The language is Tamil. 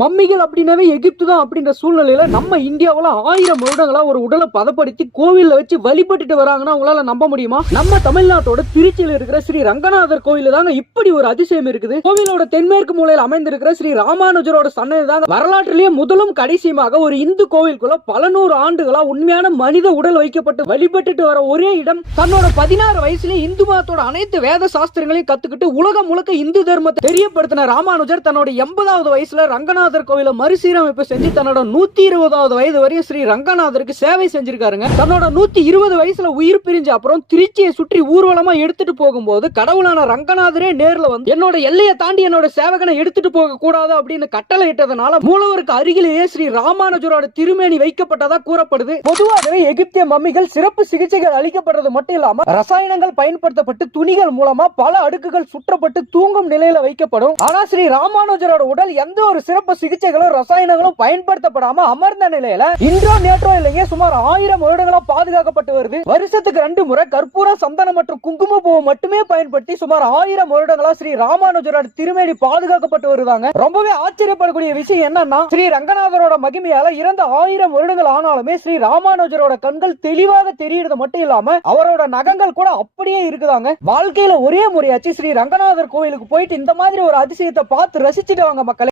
மம்மிகள் அப்படின்னாவே எகிப்து தான் அப்படின்ற சூழ்நிலையில நம்ம இந்தியாவுல 1000 வருடங்களா ஒரு உடலை பதப்படுத்தி கோவில்ல வச்சு வழிபட்டுட்டு வராங்கன்னா உங்களால நம்ப முடியுமா? நம்ம தமிழ்நாட்டோட திருச்சியில இருக்கிற ஸ்ரீ ரங்கநாதர் கோயில தாங்க இப்படி ஒரு அதிசயம் இருக்குது. கோவிலோட தென்மேற்கு மூலையில் அமைந்திருக்கிற ஸ்ரீ ராமானுஜரோட சன்னதி தாங்க வரலாற்றிலேயே முதலும் கடைசியுமாக ஒரு இந்து கோவிலுக்குள்ள பல நூறு ஆண்டுகளா உண்மையான மனித உடல் வைக்கப்பட்டு வழிபட்டுட்டு வர ஒரே இடம். தன்னோட 16 வயசுல இந்து மதத்தோட அனைத்து வேத சாஸ்திரங்களையும் கத்துக்கிட்டு உலகம் முழுக்க இந்து தர்மத்தை தெரியப்படுத்தின ராமானுஜர் தன்னோட 80வது வயசுல ரங்கநாதர் கோவில மறுசீரமைப்பு செஞ்சு தன்னோட 120வது வயது வரையும் ஸ்ரீ ரங்கநாதருக்கு சேவை செஞ்சிருக்காருங்க. தன்னோட 120 வயசுல உயிர் பிரிஞ்ச அப்புறம் திருச்சியை சுற்றி ஊர்வலமா எடுத்துட்டு போகும்போது கடவுளான ரங்கநாதரே நேர்ல வந்து என்னோட எல்லையை தாண்டி என்னோட சேவகனை எடுத்துட்டு போக கூடாது அப்படின்னு கட்டளை இட்டதனால மூலவருக்கு அருகிலேயே ஸ்ரீ ராமானுஜரோட திருமேனி வைக்கப்பட்டதா கூறப்படுது. பொதுவாகவே எகிப்திய மம்மிகள் சிறப்பு சிகிச்சைகள் அளிக்கப்படுறது மட்டும் இல்லாம ரசாயனங்கள் பயன்படுத்தப்பட்டு துணிகள் மூலமா பல அடுக்குகள் சுற்றப்பட்டு தூங்கும் நிலையில வைக்கப்படும். ஆனா ஸ்ரீ ராமானுஜரோட உடல் எந்த ஒரு சிறப்பு சிகிச்சைகளும் ரசாயனங்களும் பயன்படுத்தப்படாம அமர்ந்த நிலையில இன்றோ நேற்றோ இல்லைங்க சுமார் 1000 வருடங்களா பாதுகாக்கப்பட்டு வருது. வருஷத்துக்கு 2 முறை கற்பூரம், சந்தனம் மற்றும் குங்குமப்பூ மட்டுமே பயன்படுத்தி சுமார் 1000 வருடங்களா ஸ்ரீ ராமானுஜரோட திருமேனி பாதுகாக்கப்பட்டு வருதாங்க. ரொம்பவே ஆச்சரியப்படக்கூடிய விஷயம் என்னன்னா ஸ்ரீ ரங்கநாதரோட மகிமையால இறந்த 1000 வருடங்கள் ஆனாலுமே ஸ்ரீ ராமானுஜரோட கண்கள் தெளிவாக தெரியுறது மட்டும் இல்லாம அவரோட நகங்கள் கூட அப்படியே இருக்குதாங்க. வாழ்க்கையில ஒரே முறையாச்சு ஸ்ரீ ரங்கநாதர் கோயிலுக்கு போயிட்டு இந்த மாதிரி ஒரு அதிசயத்தை பார்த்து ரசிச்சுட்டு வாங்க மக்களே.